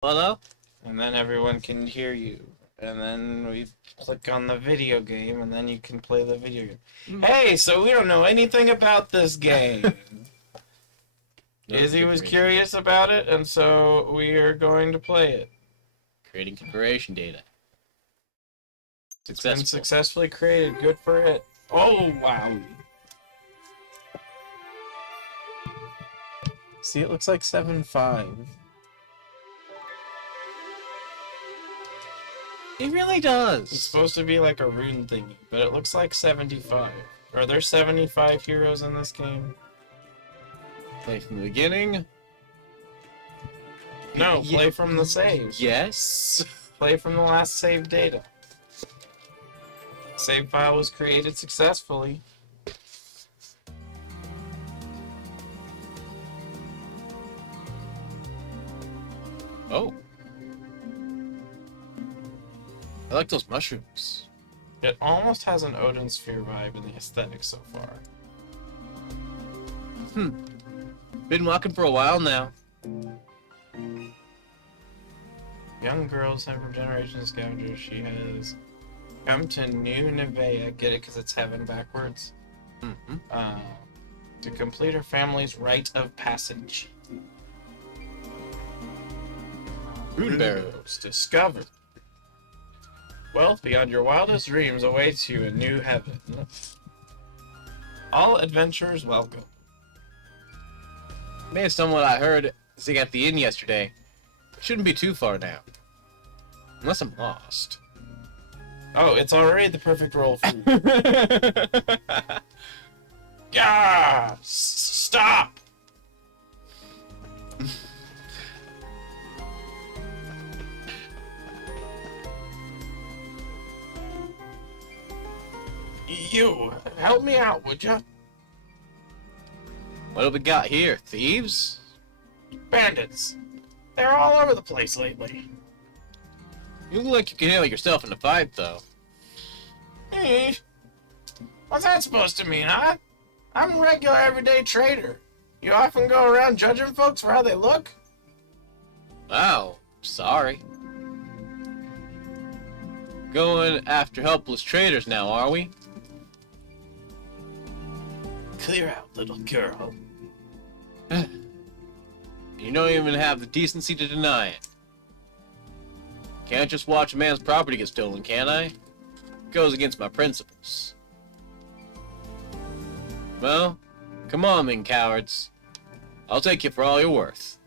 Hello? And then everyone can hear you. And then we click on the video game, and then you can play the video game. Hey, so we don't know anything about this game. Izzy was curious about it, and so we are going to play it. Creating configuration data. It's been successfully created. Good for it. Oh, wow. See, it looks like 7.5. It really does. It's supposed to be like a rune thingy, but it looks like 75. Are there 75 heroes in this game? Play from the beginning. No, play from the saves. Yes. Play from the last save data. Save file was created successfully. Oh. I like those mushrooms. It almost has an Odin Sphere vibe in the aesthetic so far. Been walking for a while now. Young girls have her generation scavenger. She has come to New Nevea. Get it? Because it's heaven backwards. To complete her family's rite of passage. Rune barrows discovered. Wealth beyond your wildest dreams awaits you in New Heaven. All adventurers welcome. Based on what I heard sitting at the inn yesterday, shouldn't be too far now. Unless I'm lost. Oh, it's already the perfect roll for you. Yeah! Stop! You, help me out, would ya? What have we got here? Thieves? Bandits. They're all over the place lately. You look like you can handle yourself in a fight, though. Eh? What's that supposed to mean, huh? I'm a regular everyday trader. You often go around judging folks for how they look? Oh, sorry. Going after helpless traders now, are we? Clear out, little girl. You don't even have the decency to deny it. Can't just watch a man's property get stolen, can I? Goes against my principles. Well, come on then, cowards. I'll take you for all you're worth.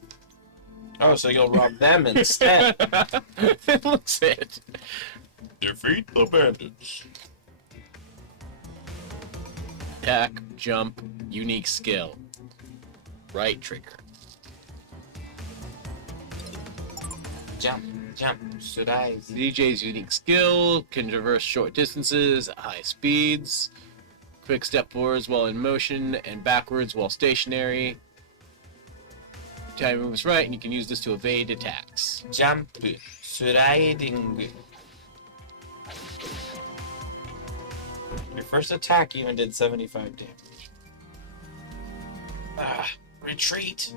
Oh, so you'll rob them instead. Looks it. Defeat the bandits. Attack, jump, unique skill. Right trigger. Jump, jump, should I? DJ's unique skill can traverse short distances at high speeds. Quick step forwards while in motion and backwards while stationary. Time moves right, and you can use this to evade attacks. Jump, sliding. Your first attack even did 75 damage. Retreat.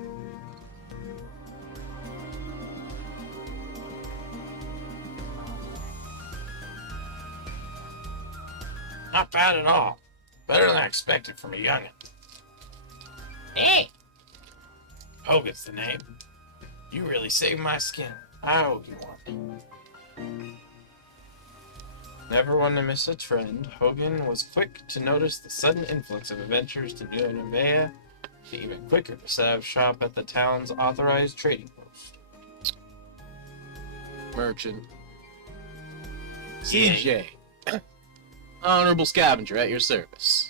Not bad at all. Better than I expected from a youngin'. Hey! Hogan's the name. You really saved my skin. I owe you one. Never one to miss a trend, Hogan was quick to notice the sudden influx of adventurers to New Nevea, even quicker to set up shop at the town's authorized trading post. Merchant. CJ. Honorable scavenger at your service.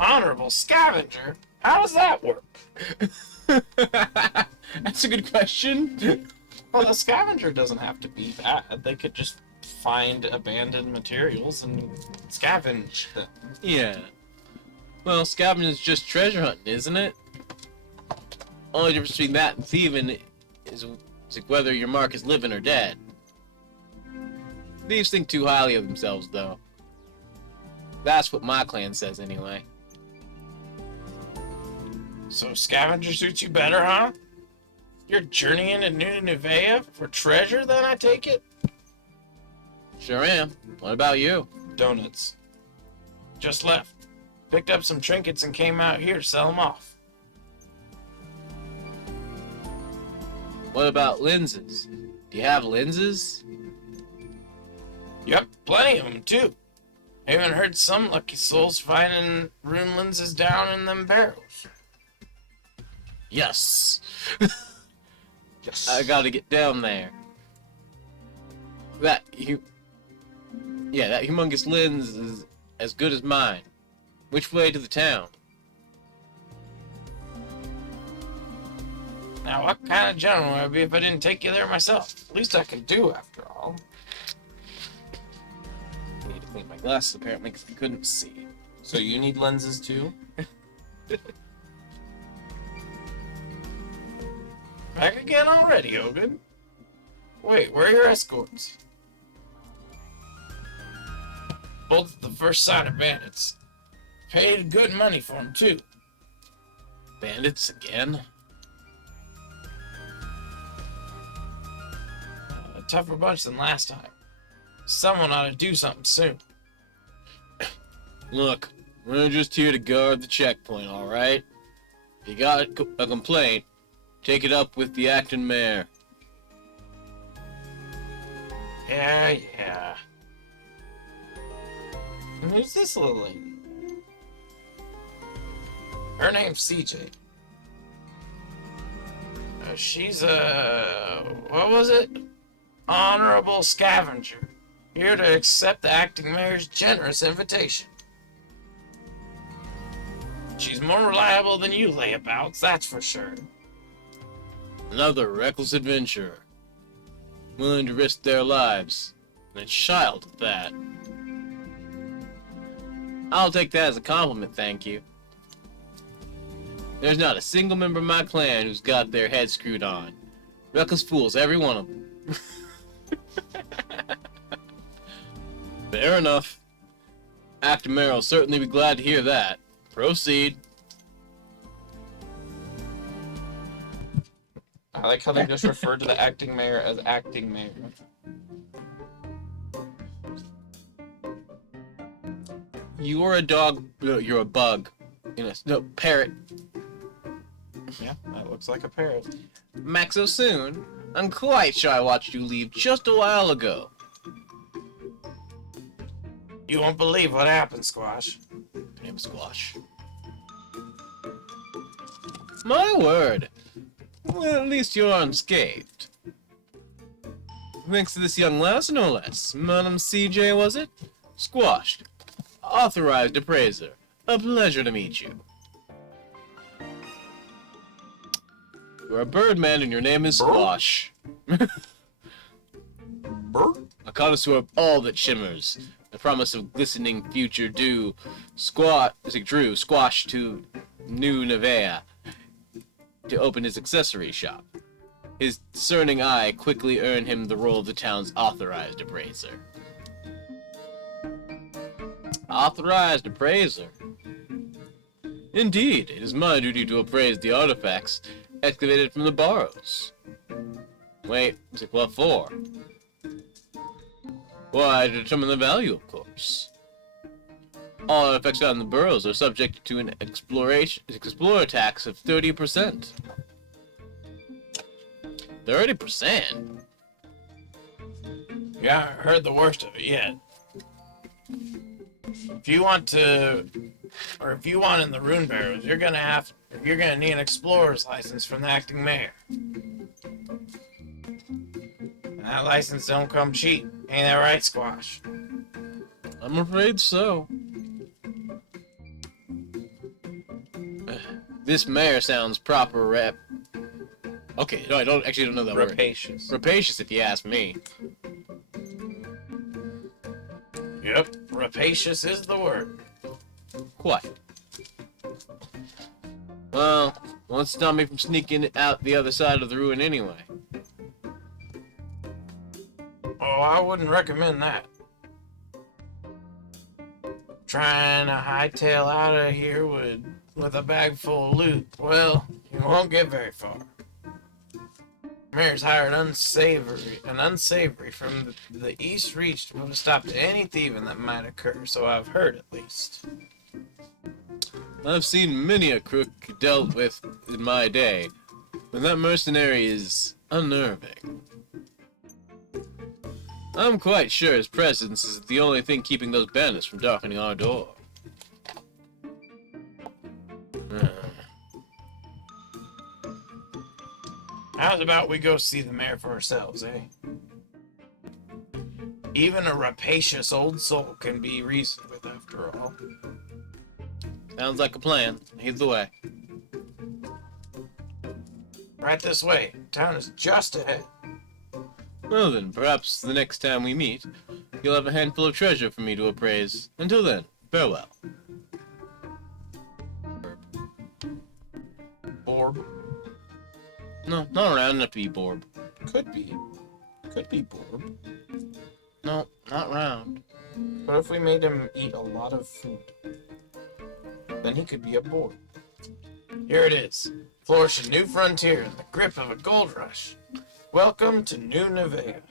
Honorable scavenger? How does that work? That's a good question. Well, the scavenger doesn't have to be bad. They could just find abandoned materials and scavenge them. Yeah. Well, scavenging is just treasure hunting, isn't it? Only difference between that and thieving is like whether your mark is living or dead. Thieves think too highly of themselves, though. That's what my clan says, anyway. So scavenger suits you better, huh? You're journeying to New Nevea for treasure, then, I take it? Sure am. What about you? Donuts. Just left. Picked up some trinkets and came out here to sell them off. What about lenses? Do you have lenses? Yep, plenty of them, too. I even heard some lucky souls finding rune lenses down in them barrels. Yes. Yes. I gotta get down there. That humongous lens is as good as mine. Which way to the town? Now, what kind of general would I be if I didn't take you there myself? Least I can do, after all. I need to clean my glasses, apparently, because I couldn't see. So you need lenses, too? Back again already, Eiyuden. Wait, where are your escorts? Both at the first sign of bandits. Paid good money for them, too. Bandits again? A tougher bunch than last time. Someone ought to do something soon. Look, we're just here to guard the checkpoint, alright? If you got a complaint, take it up with the acting mayor. Yeah. And who's this little lady? Her name's CJ. She's what was it? Honorable scavenger. Here to accept the acting mayor's generous invitation. She's more reliable than you layabouts, that's for sure. Another reckless adventurer. Willing to risk their lives. And a child at that. I'll take that as a compliment, thank you. There's not a single member of my clan who's got their head screwed on. Reckless fools, every one of them. Fair enough. Acting Mayor will certainly be glad to hear that. Proceed. I like how they just referred to the acting mayor as acting mayor. You're a dog. No, you're a bug. No, parrot. Yeah, that looks like a parrot. Max, so soon? I'm quite sure I watched you leave just a while ago. You won't believe what happened, Squash. Name Squash. My word. Well, at least you're unscathed. Thanks to this young lass, no less. Madam CJ, was it? Squashed. Authorized appraiser. A pleasure to meet you. You're a birdman and your name is Squash. Bird? A connoisseur of all that shimmers. The promise of glistening future drew Squash to New Nevea to open his accessory shop. His discerning eye quickly earned him the role of the town's authorized appraiser. Authorized appraiser? Indeed, it is my duty to appraise the artifacts excavated from the burrows. Wait, what for? Why, to determine the value, of course. All artifacts found in the burrows are subject to an explorer tax of 30%. 30%? You haven't heard the worst of it yet. If you want in the rune barrows, you're gonna need an explorer's license from the acting mayor. And that license don't come cheap. Ain't that right, Squash? I'm afraid so. This mayor sounds proper Okay, no, I don't know that word. Rapacious. Rapacious, if you ask me. Yep, rapacious is the word. Quite. Well, won't stop me from sneaking out the other side of the ruin anyway. Oh, I wouldn't recommend that. Trying to hightail out of here with a bag full of loot, well, you won't get very far. Mayor's hired an unsavory from the East Reach to put a stop to any thieving that might occur, so I've heard at least. I've seen many a crook dealt with in my day, but that mercenary is unnerving. I'm quite sure his presence is the only thing keeping those bandits from darkening our door. How's about we go see the mayor for ourselves, eh? Even a rapacious old soul can be reasoned with, after all. Sounds like a plan. Either way. Right this way. Town is just ahead. Well then, perhaps the next time we meet, you'll have a handful of treasure for me to appraise. Until then, farewell. Borb. No, not round enough to be Borb. Could be. Could be Borb. No, not round. But if we made him eat a lot of food, then he could be a Borb. Here it is. Flourish a new frontier in the grip of a gold rush. Welcome to New Nevea.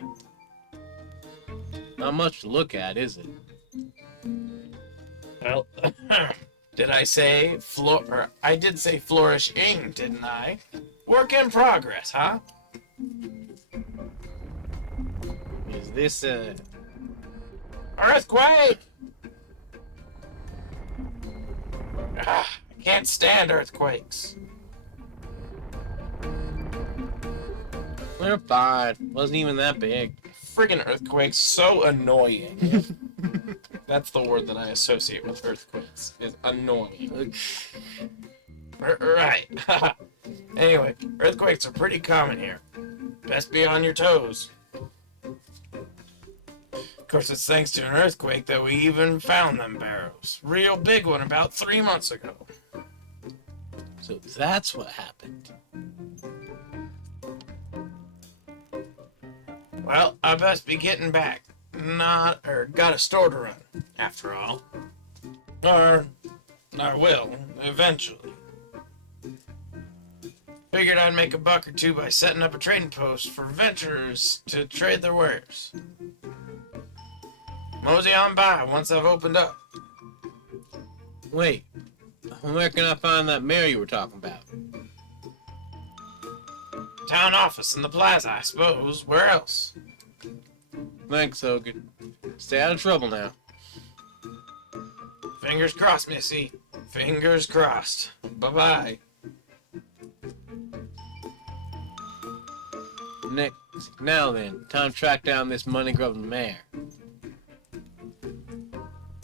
Not much to look at, is it? Well, did I say I did say flourishing, didn't I? Work in progress, huh? Is this Earthquake! I can't stand earthquakes. We're fine. Wasn't even that big. Friggin' earthquakes, so annoying. That's the word that I associate with earthquakes, is annoying. Right. Anyway, earthquakes are pretty common here. Best be on your toes. Of course, it's thanks to an earthquake that we even found them barrows. Real big one about 3 months ago. So that's what happened. Well, I best be getting back. Got a store to run, after all. Or I will, eventually. Figured I'd make a buck or two by setting up a trading post for venturers to trade their wares. Mosey on by once I've opened up. Wait, where can I find that mayor you were talking about? Town office in the plaza, I suppose. Where else? Thanks, Hogan. Stay out of trouble now. Fingers crossed, Missy. Fingers crossed. Bye-bye. Now then, time to track down this money-grubbing mayor.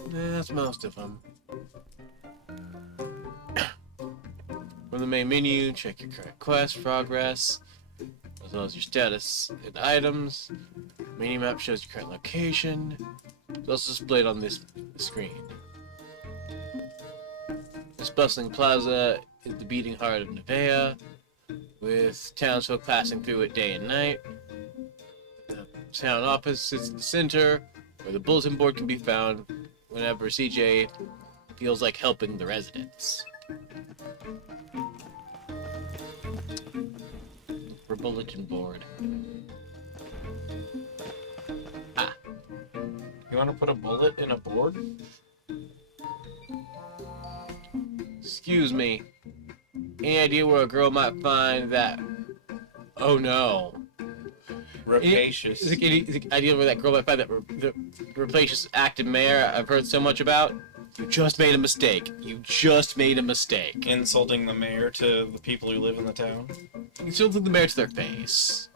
That's most of them. From the main menu, check your current quest progress, as well as your status and items. Mini map shows your current location. It's also displayed on this screen. This bustling plaza is the beating heart of Nevea, with townsfolk passing through it day and night. The town office sits at the center, where the bulletin board can be found whenever CJ feels like helping the residents. Look for bulletin board. Ah. You want to put a bullet in a board? Excuse me. Any idea where a girl might find that? Oh no. Rapacious. Any idea where that girl might find that the rapacious active mayor I've heard so much about? You just made a mistake. You just made a mistake. Insulting the mayor to the people who live in the town. Insulting the mayor to their face.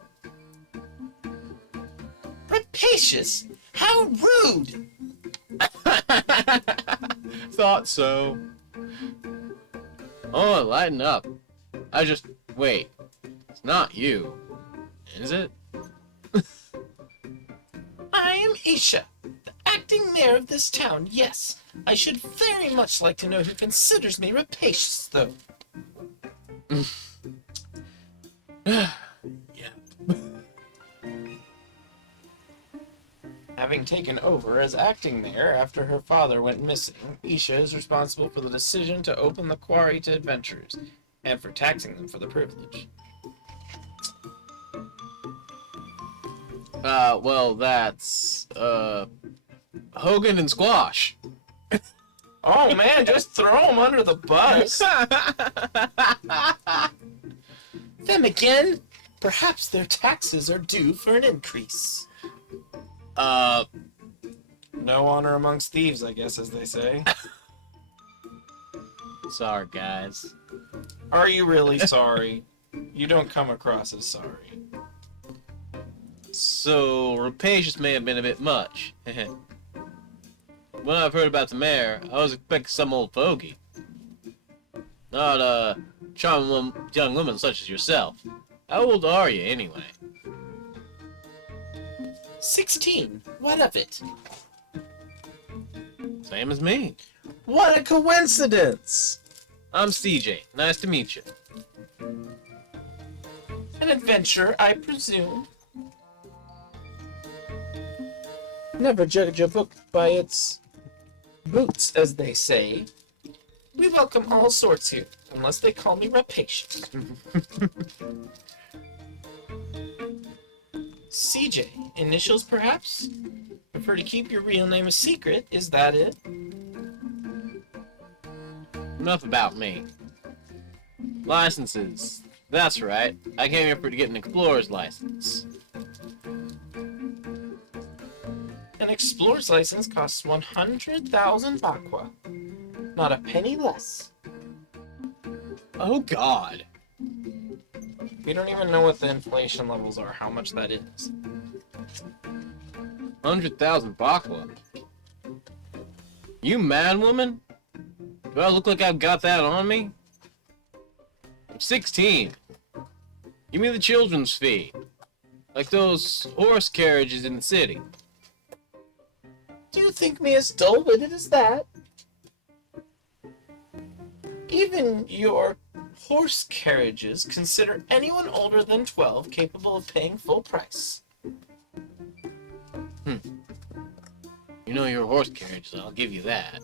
Rapacious? How rude! Thought so. Oh, lighten up. Wait. It's not you. Is it? I am Isha, the acting mayor of this town, yes. I should very much like to know who considers me rapacious, though. Yeah. Having taken over as acting mayor after her father went missing, Isha is responsible for the decision to open the quarry to adventurers, and for taxing them for the privilege. Well, that's, Hogan and Squash. Oh man, just throw them under the bus. Them again? Perhaps their taxes are due for an increase. No honor amongst thieves, I guess, as they say. Sorry, guys. Are you really sorry? You don't come across as sorry. So, rapacious may have been a bit much. When I've heard about the mayor, I was expecting some old fogey. Not a charming young woman such as yourself. How old are you, anyway? 16. What of it? Same as me. What a coincidence! I'm CJ. Nice to meet you. An adventure, I presume. Never judge a book by its Boots, as they say. We welcome all sorts here, unless they call me rapacious. CJ, initials perhaps? Prefer to keep your real name a secret, is that it? Enough about me. Licenses. That's right. I came here to get an explorer's license. An explorer's license costs 100,000 bakwa. Not a penny less. Oh, God. We don't even know what the inflation levels are, how much that is. 100,000 bakwa. You mad, woman? Do I look like I've got that on me? I'm 16. Give me the children's fee. Like those horse carriages in the city. Do you think me as dull-witted as that? Even your horse carriages consider anyone older than 12 capable of paying full price. You know your horse carriages, I'll give you that.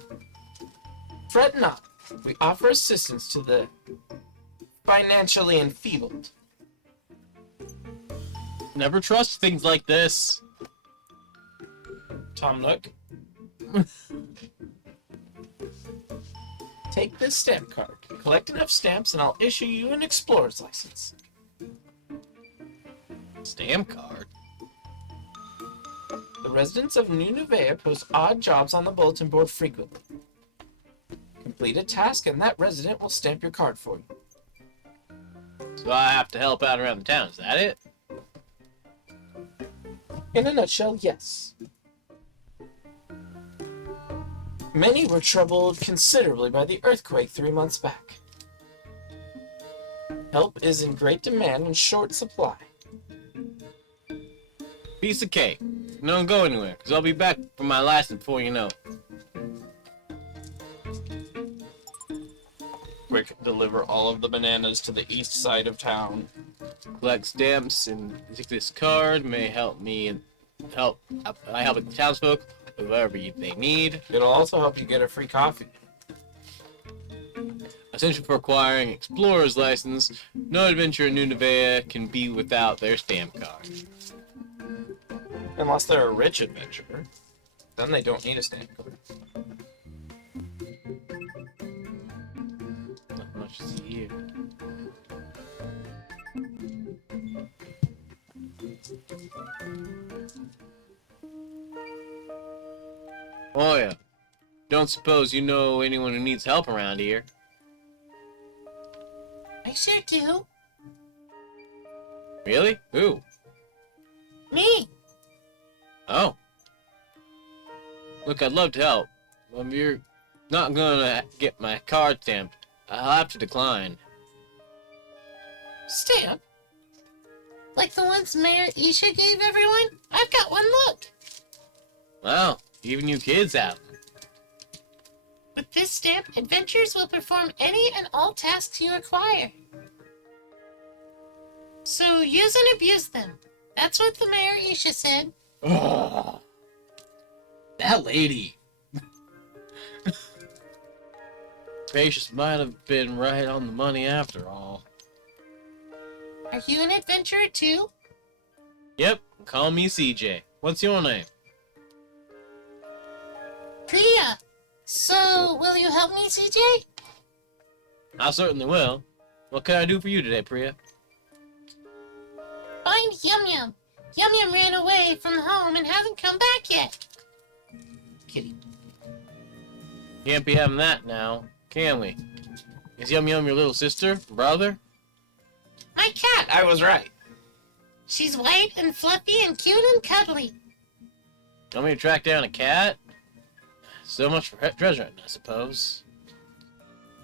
Fret not. We offer assistance to the financially enfeebled. Never trust things like this. Tom Nook. Take this stamp card. Collect enough stamps and I'll issue you an explorer's license. Stamp card? The residents of New Nuvea post odd jobs on the bulletin board frequently. Complete a task and that resident will stamp your card for you. So I have to help out around the town, is that it? In a nutshell, yes. Many were troubled considerably by the earthquake 3 months back. Help is in great demand and short supply. Piece of cake. Don't go anywhere, because I'll be back for my license before you know. Quick, deliver all of the bananas to the east side of town. Collect stamps and take this card may help me and help the townsfolk with whatever they need. It'll also help you get a free coffee. Essential for acquiring explorer's license, no adventure in New Nevea can be without their stamp card. Unless they're a rich adventurer. Then they don't need a stamp card. Not much to see here. Oh yeah. Don't suppose you know anyone who needs help around here? I sure do. Really? Who? Me. Oh. Look, I'd love to help. Well, if you're not gonna get my card stamped, I'll have to decline. Stamp? Like the ones Mayor Isha gave everyone? I've got one, look. Well, even you kids have them. With this stamp, adventurers will perform any and all tasks you require. So use and abuse them. That's what the Mayor Isha said. Ugh. That lady. Gracious might have been right on the money after all. Are you an adventurer too? Yep, Call me CJ. What's your name? Priya. So, will you help me, CJ? I certainly will. What can I do for you today, Priya? Find Yum Yum. Yum Yum ran away from home and hasn't come back yet. Kitty. Can't be having that now, can we? Is Yum Yum your little sister? Brother? My cat. I was right. She's white and fluffy and cute and cuddly. Want me to track down a cat? So much for treasure hunting, I suppose.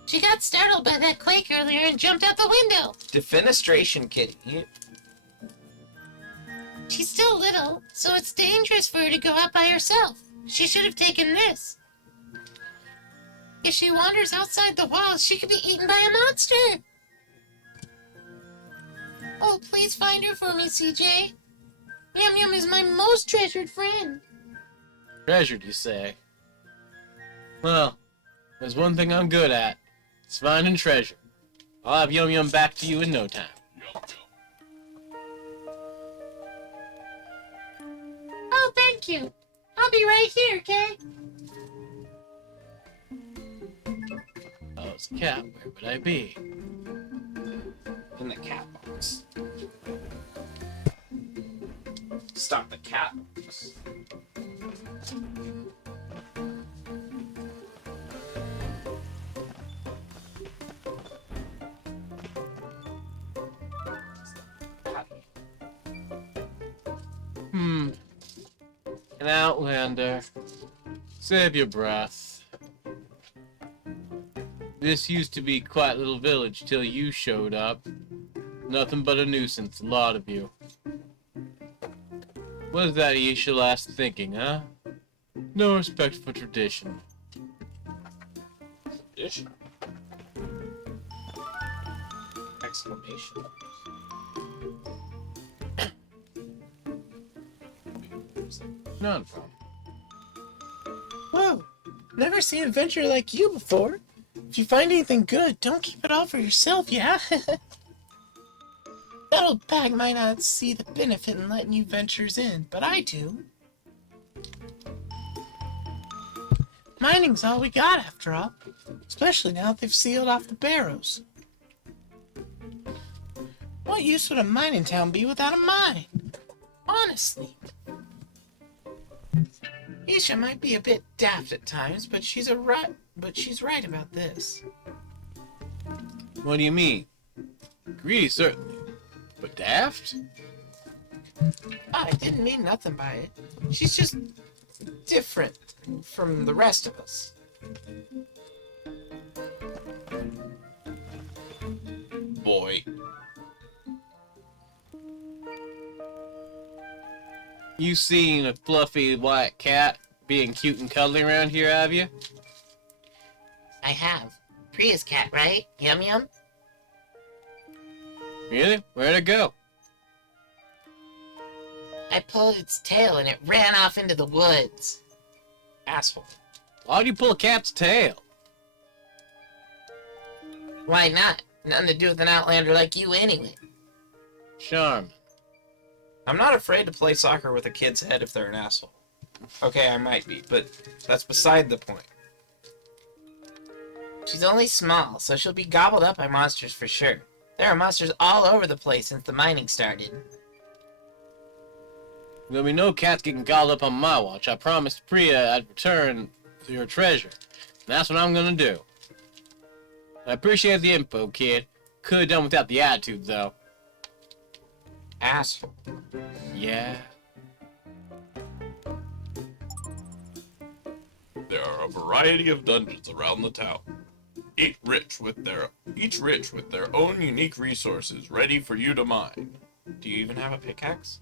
She got startled by that quake earlier and jumped out the window. Defenestration, Kitty. She's still little, so it's dangerous for her to go out by herself. She should have taken this. If she wanders outside the walls, she could be eaten by a monster. Oh, please find her for me, CJ. Yum Yum is my most treasured friend. Treasured, you say? Well, there's one thing I'm good at. It's finding treasure. I'll have Yum Yum back to you in no time. Oh, thank you. I'll be right here, okay? If I was a cat, where would I be? In the cat box. Stop the cat box. An outlander. Save your breath. This used to be quite a little village till you showed up. Nothing but a nuisance, a lot of you. What is that Aisha last thinking, huh? No respect for tradition. Tradition. Exclamation. Not a problem. Whoa! Never seen an adventure like you before. If you find anything good, don't keep it all for yourself, yeah? That old bag might not see the benefit in letting you ventures in, but I do. Mining's all we got, after all. Especially now that they've sealed off the barrows. What use would a mining town be without a mine? Honestly. Isha might be a bit daft at times, but she's right about this. What do you mean? Greedy, certainly. But daft? I didn't mean nothing by it. She's just different from the rest of us. Boy. You seen a fluffy white cat being cute and cuddly around here, have you? I have. Priya's cat, right? Yum Yum? Really? Where'd it go? I pulled its tail and it ran off into the woods. Asshole. Why'd you pull a cat's tail? Why not? Nothing to do with an outlander like you anyway. Charm. I'm not afraid to play soccer with a kid's head if they're an asshole. Okay, I might be, but that's beside the point. She's only small, so she'll be gobbled up by monsters for sure. There are monsters all over the place since the mining started. There'll be no cats getting gobbled up on my watch. I promised Priya I'd return your treasure. And that's what I'm gonna do. I appreciate the info, kid. Could've done without the attitude, though. Asshole. Yeah. There are a variety of dungeons around the town, each rich with their own unique resources ready for you to mine. Do you even have a pickaxe?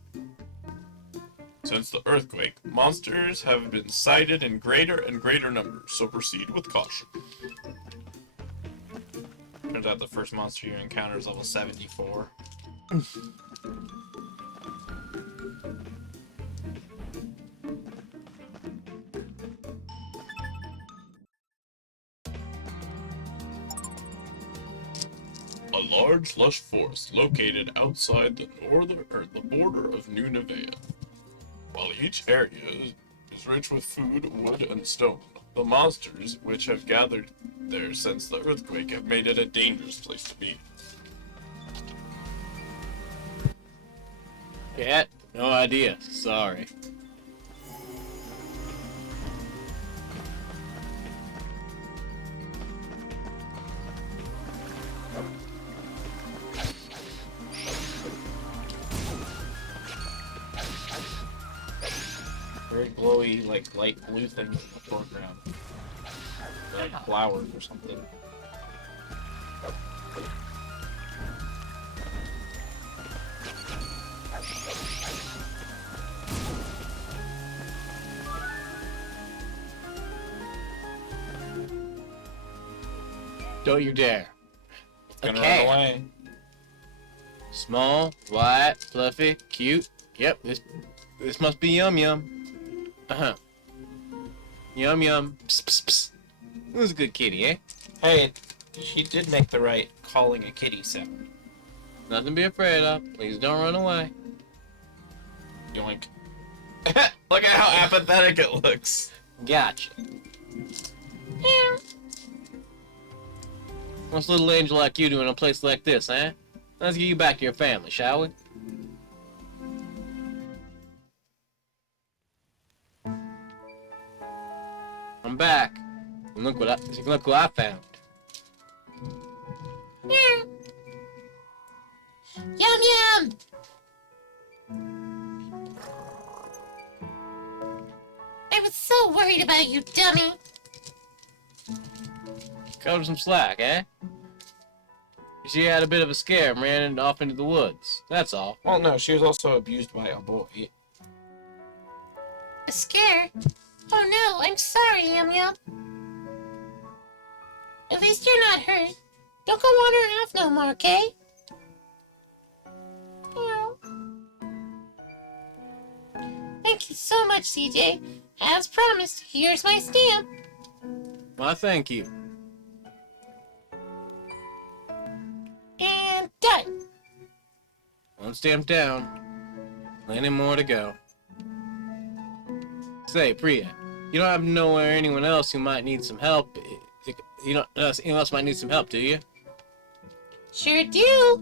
Since the earthquake, monsters have been sighted in greater and greater numbers, so proceed with caution. Turns out the first monster you encounter is level 74. a large, lush forest located outside the border of New Nevea. While each area is rich with food, wood, and stone, the monsters which have gathered there since the earthquake have made it a dangerous place to be. Cat? No idea. Sorry. Very glowy, like light blue thing in the foreground. Like flowers or something. Don't you dare. It's gonna Okay. run away. Small, white, fluffy, cute. Yep, this must be Yum Yum. Uh-huh. Yum Yum. Psst, psst, psst. It was a good kitty, eh? Hey, she did make the right calling a kitty sound. Nothing to be afraid of. Please don't run away. Yoink. Look at how apathetic it looks. Gotcha. What's a little angel like you do in a place like this, eh? Let's get you back to your family, shall we? I'm back. And look what I found. Yum yum! I was so worried about you, dummy. Cut her some slack, eh? She had a bit of a scare and ran off into the woods. That's all. Well, no, she was also abused by a boy. A scare? Oh no, I'm sorry, Yum Yum. At least you're not hurt. Don't go wandering off no more, okay? Meow. Thank you so much, CJ. As promised, here's my stamp. Why, thank you. And done. One stamp down. Plenty more to go. Say, Priya, you don't happen to know where anyone else who might need some help. You don't. Anyone else might need some help, do you? Sure do.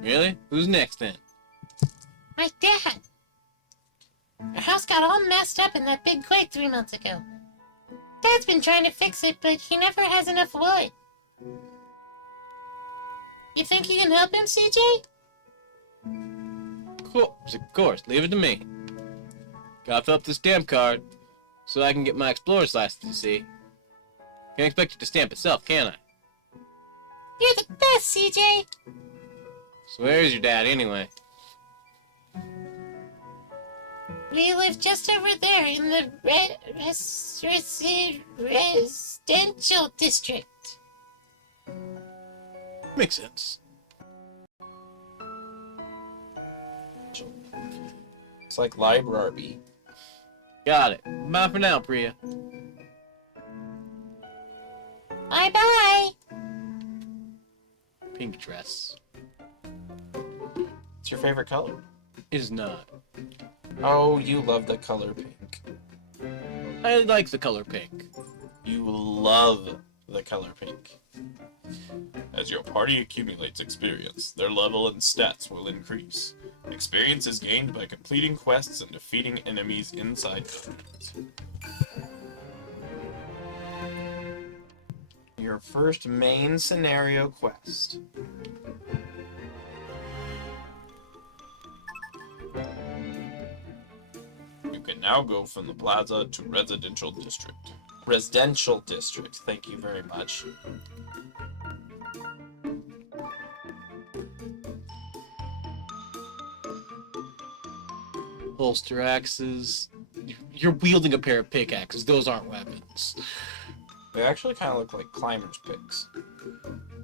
Really? Who's next then? My dad. Our house got all messed up in that big quake 3 months ago. Dad's been trying to fix it, but he never has enough wood. You think you can help him, CJ? Cool. Of course. Leave it to me. Gotta fill up the stamp card so I can get my explorer's license, you see. Can't expect it to stamp itself, can I? You're the best, CJ. So where's your dad anyway? We live just over there in the residential district. Makes sense. It's like library. Got it. Bye for now, Priya. Bye-bye. Pink dress. It's your favorite color? It is not. Oh, you love the color pink. I like the color pink. You love the color pink. As your party accumulates experience, their level and stats will increase. Experience is gained by completing quests and defeating enemies inside dungeons. Your first main scenario quest. You can now go from the plaza to residential district. Residential district, thank you very much. Holster axes. You're wielding a pair of pickaxes. Those aren't weapons. They actually kind of look like climbers' picks.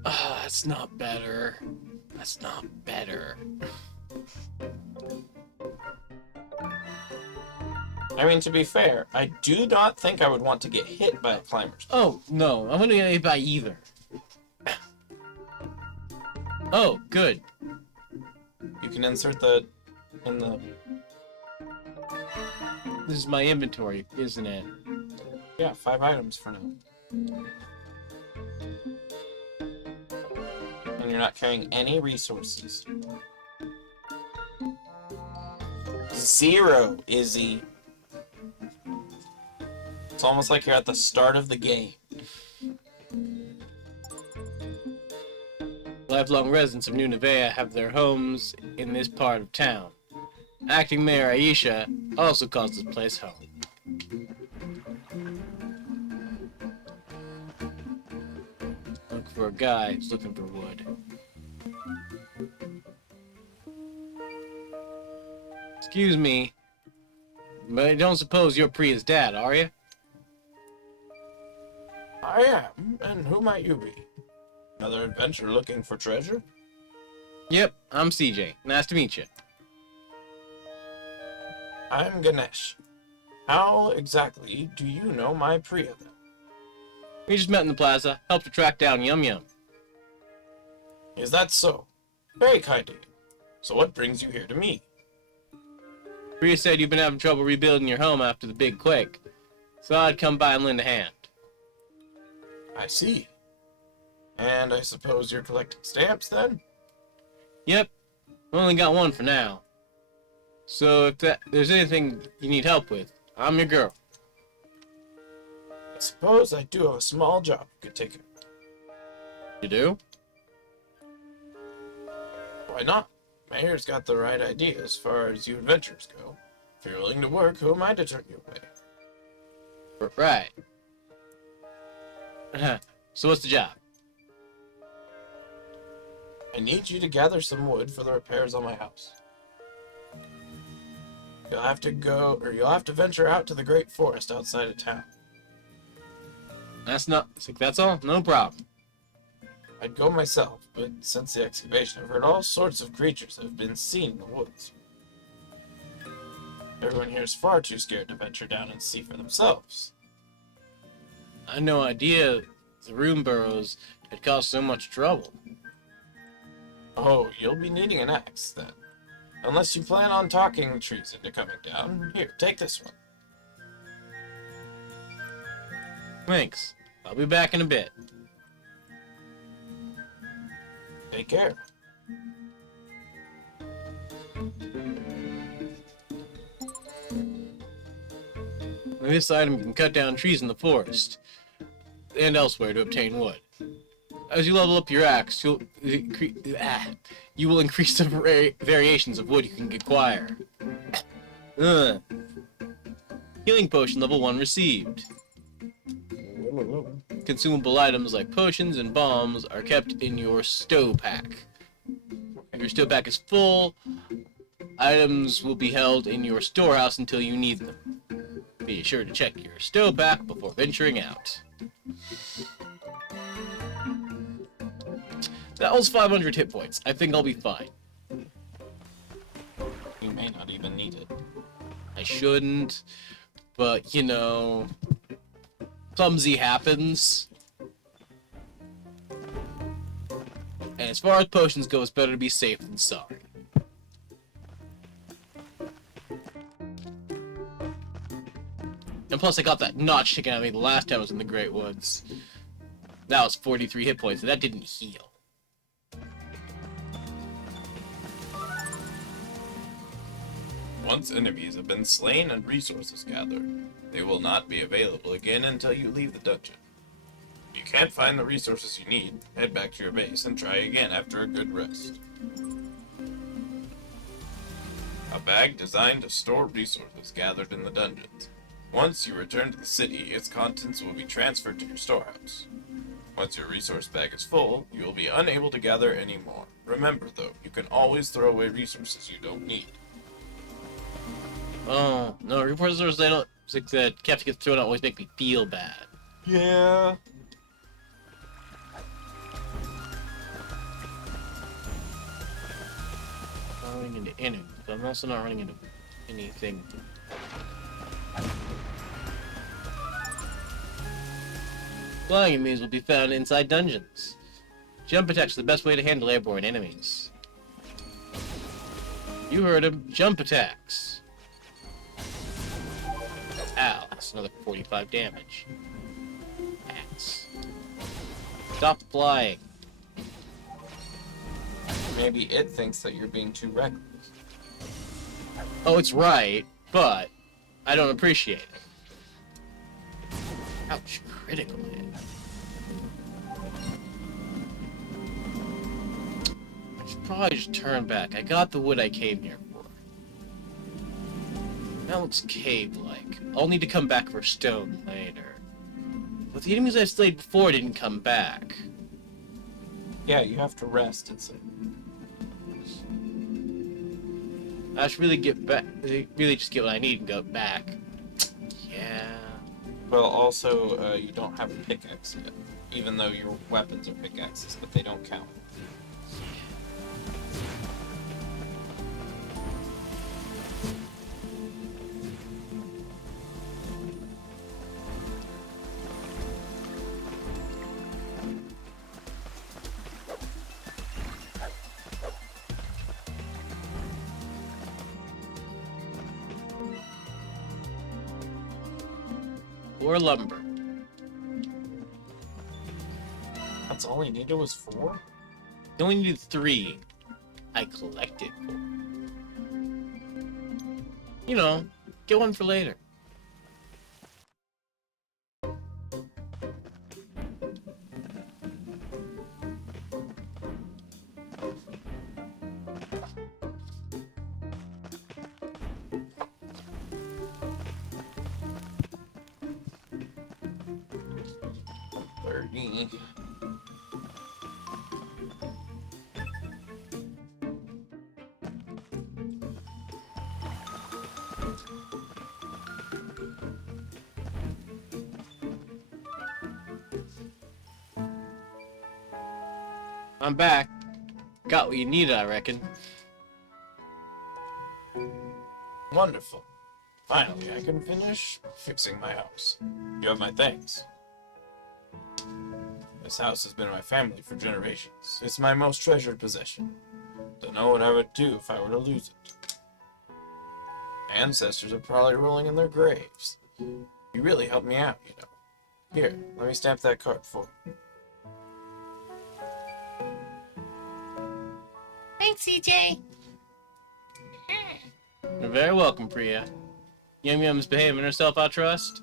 That's not better. That's not better. I mean, to be fair, I do not think I would want to get hit by a climber's pick. Oh, no. I'm gonna get hit by either. Oh, good. You can insert that in the... This is my inventory, isn't it? Yeah, 5 items for now. And you're not carrying any resources. 0, Izzy. It's almost like you're at the start of the game. Lifelong residents of New Nevaeh have their homes in this part of town. Acting Mayor Aisha also calls this place home. Look for a guy who's looking for wood. Excuse me, but I don't suppose you're Priya's dad, are you? I am, and who might you be? Another adventurer looking for treasure? Yep, I'm CJ. Nice to meet you. I'm Ganesh. How exactly do you know my Priya, then? We just met in the plaza, helped her track down Yum Yum. Is that so? Very kind of you. So what brings you here to me? Priya said you've been having trouble rebuilding your home after the big quake, so I'd come by and lend a hand. I see. And I suppose you're collecting stamps, then? Yep, we only got one for now. So if there's anything you need help with, I'm your girl. I suppose I do have a small job you could take care of. You do? Why not? Mayor's got the right idea as far as you adventurers go. If you're willing to work, who am I to turn you away? Right. So what's the job? I need you to gather some wood for the repairs on my house. You'll have to venture out to the great forest outside of town. That's all? No problem. I'd go myself, but since the excavation, I've heard all sorts of creatures have been seen in the woods. Everyone here is far too scared to venture down and see for themselves. I had no idea the room burrows had caused so much trouble. Oh, you'll be needing an axe, then. Unless you plan on talking trees into coming down. Here, take this one. Thanks. I'll be back in a bit. Take care. With this item, you can cut down trees in the forest and elsewhere to obtain wood. As you level up your axe, you will increase the variations of wood you can acquire. Healing potion level 1 received. Consumable items like potions and bombs are kept in your stow pack. If your stow pack is full, items will be held in your storehouse until you need them. Be sure to check your stow pack before venturing out. That was 500 hit points. I think I'll be fine. You may not even need it. I shouldn't, but you know, clumsy happens. And as far as potions go, it's better to be safe than sorry. And plus, I got that notch taken out of me the last time I was in the Great Woods. That was 43 hit points, and that didn't heal. Once enemies have been slain and resources gathered, they will not be available again until you leave the dungeon. If you can't find the resources you need, head back to your base and try again after a good rest. A bag designed to store resources gathered in the dungeons. Once you return to the city, its contents will be transferred to your storehouse. Once your resource bag is full, you will be unable to gather any more. Remember, though, you can always throw away resources you don't need. Oh, no, resources they don't. It's like the captain gets thrown out always make me feel bad. Yeah. I'm running into enemies, but I'm also not running into anything. Flying enemies will be found inside dungeons. Jump attacks are the best way to handle airborne enemies. You heard him. Jump attacks. Ow, that's another 45 damage. Axe. Stop flying. Maybe it thinks that you're being too reckless. Oh, it's right, but I don't appreciate it. Ouch, critical hit. I should probably just turn back. I got the wood I came here for. That looks cave-like. I'll need to come back for stone later. But the enemies I slayed before didn't come back. Yeah, you have to rest, it's I should really get back. Really just get what I need and go back. Yeah. Well, also, you don't have a pickaxe yet. Even though your weapons are pickaxes, but they don't count. Or lumber. That's all he needed was 4? You only needed 3. I collected 4. You know, get one for later. I'm back. Got what you needed, I reckon. Wonderful. Finally, I can finish fixing my house. You have my thanks. This house has been in my family for generations. It's my most treasured possession. Don't know what I would do if I were to lose it. Ancestors are probably rolling in their graves. You really helped me out, you know. Here, let me stamp that card for you. Thanks, CJ. You're very welcome, Priya. Yum Yum's behaving herself, I trust.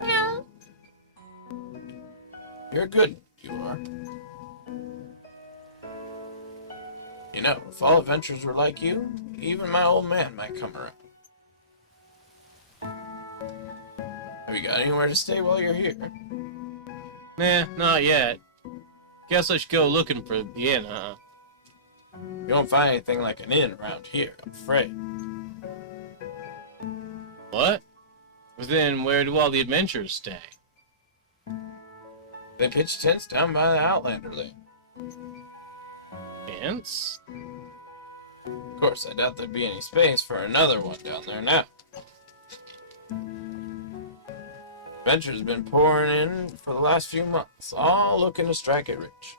No. You're good, you are. You know, if all adventurers were like you, even my old man might come around. Have you got anywhere to stay while you're here? Nah, not yet. Guess I should go looking for the inn, huh? You won't find anything like an inn around here, I'm afraid. What? But then where do all the adventurers stay? They pitch tents down by the Outlander Lake. Tents? Of course, I doubt there'd be any space for another one down there now. Adventure's been pouring in for the last few months, all looking to strike it rich.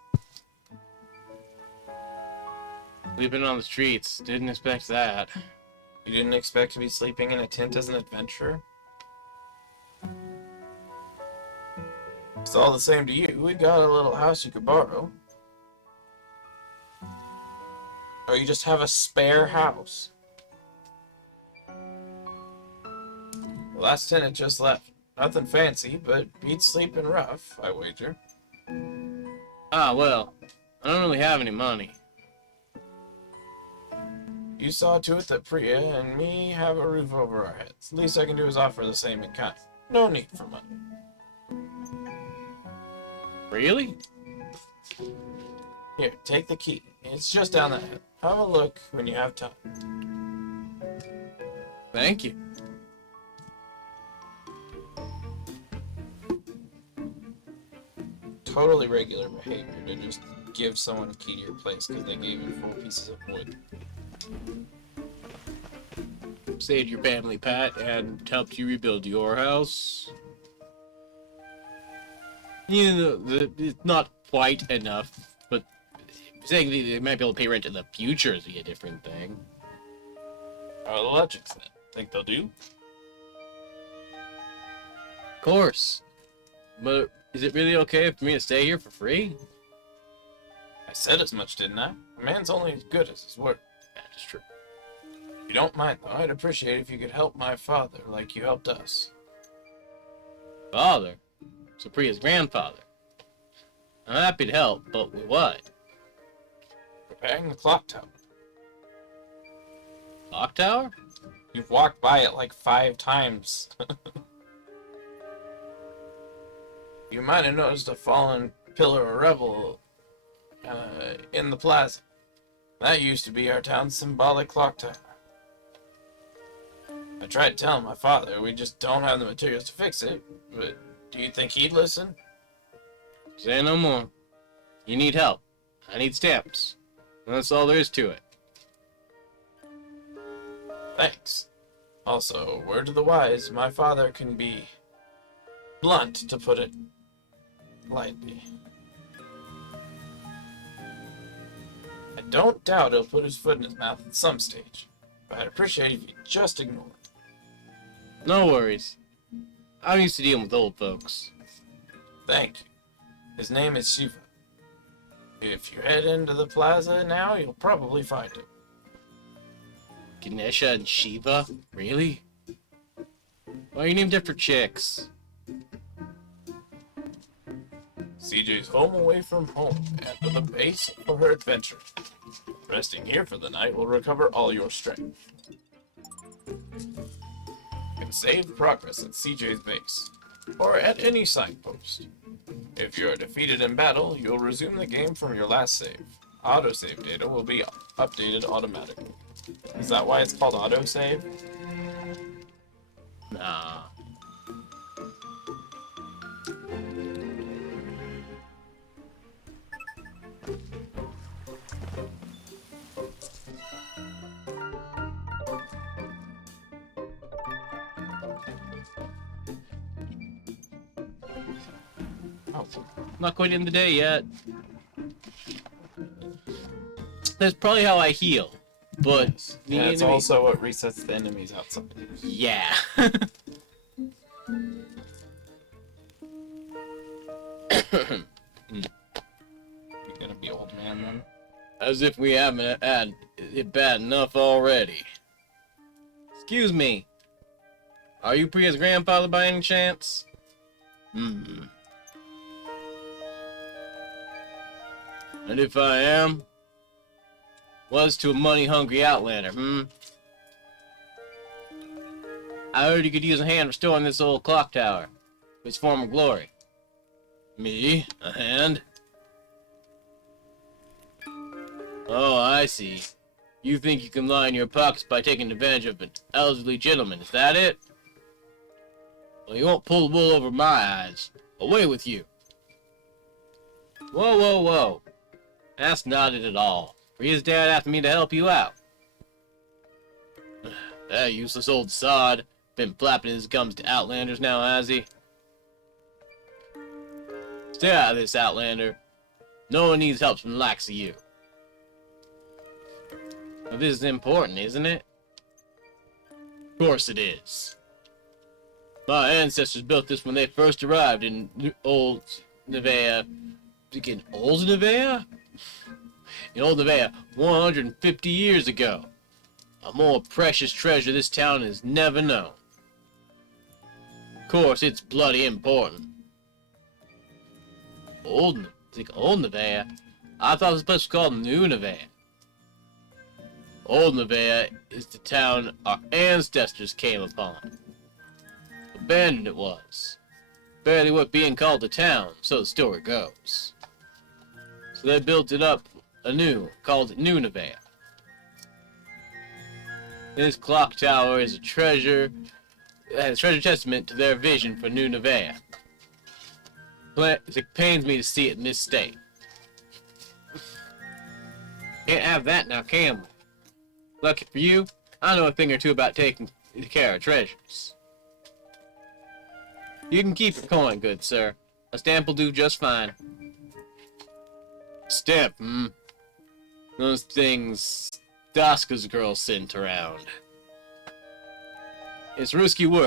Sleeping on the streets. Didn't expect that. You didn't expect to be sleeping in a tent as an adventurer? It's all the same to you. We got a little house you could borrow. Or you just have a spare house. The last tenant just left. Nothing fancy, but beats sleeping rough, I wager. Ah, well. I don't really have any money. You saw to it that Priya and me have a roof over our heads. The least I can do is offer the same in kind. No need for money. Really? Here, take the key. It's just down that hill. Have a look when you have time. Thank you. Totally regular behavior to just give someone a key to your place because they gave you 4 pieces of wood. Saved your family, Pat, and helped you rebuild your house. You know, it's not quite enough, but saying they might be able to pay rent in the future is a different thing. How are the logics then? Think they'll do? Of course. But is it really okay for me to stay here for free? I said as much, didn't I? A man's only as good as his word. That is true. If you don't mind, though, I'd appreciate if you could help my father like you helped us. Father? So Priya's grandfather. I'm happy to help, but with what? Repairing the clock tower. Clock tower? You've walked by it like 5 times. You might have noticed a fallen pillar or rebel in the plaza. That used to be our town's symbolic clock tower. I tried telling my father we just don't have the materials to fix it, but do you think he'd listen? Say no more. You need help. I need stamps. That's all there is to it. Thanks. Also, word to the wise, my father can be blunt, to put it lightly. I don't doubt he'll put his foot in his mouth at some stage, but I'd appreciate if you just ignore it. No worries. I'm used to dealing with old folks. Thank you. His name is Shiva. If you head into the plaza now, you'll probably find him. Ganesha and Shiva? Really? Why are you named after chicks? CJ's home away from home and the base for her adventure. Resting here for the night will recover all your strength. You can save progress at CJ's base, or at any signpost. If you are defeated in battle, you'll resume the game from your last save. Autosave data will be updated automatically. Is that why it's called autosave? Nah. Oh, Not quite in the day yet. That's probably how I heal. But the yeah, it's enemy... also what resets the enemies outside. Yeah. You're gonna be old man then? As if we haven't had it bad enough already. Excuse me. Are you Priya's grandfather by any chance? Hmm. And if I am, was to a money-hungry outlander, I heard you could use a hand restoring this old clock tower to its former glory. Me? A hand? Oh, I see. You think you can line your pockets by taking advantage of an elderly gentleman, is that it? Well, you won't pull the wool over my eyes. Away with you. Whoa, whoa, whoa. That's not it at all. Priya's dad asked me to help you out. That useless old sod. Been flapping his gums to outlanders now, has he? Stay out of this, outlander. No one needs help from the likes of you. Now, this is important, isn't it? Of course it is. My ancestors built this when they first arrived in Old Nevaeh. In Old Nevaeh? In Old Nevaeh, 150 years ago. A more precious treasure this town has never known. Of course, it's bloody important. Old Nevaeh? I thought this place was called New Nevaeh. Old Nevaeh is the town our ancestors came upon. Abandoned it was. Barely worth being called a town, so the story goes. So they built it up anew, called it New Nevaeh. This clock tower is a treasure testament to their vision for New Nevaeh. It pains me to see it in this state. Can't have that now, can we? Lucky for you, I know a thing or two about taking care of treasures. You can keep your coin, good sir. A stamp will do just fine. Stamp, hmm? Those things Daska's girl sent around. It's risky work.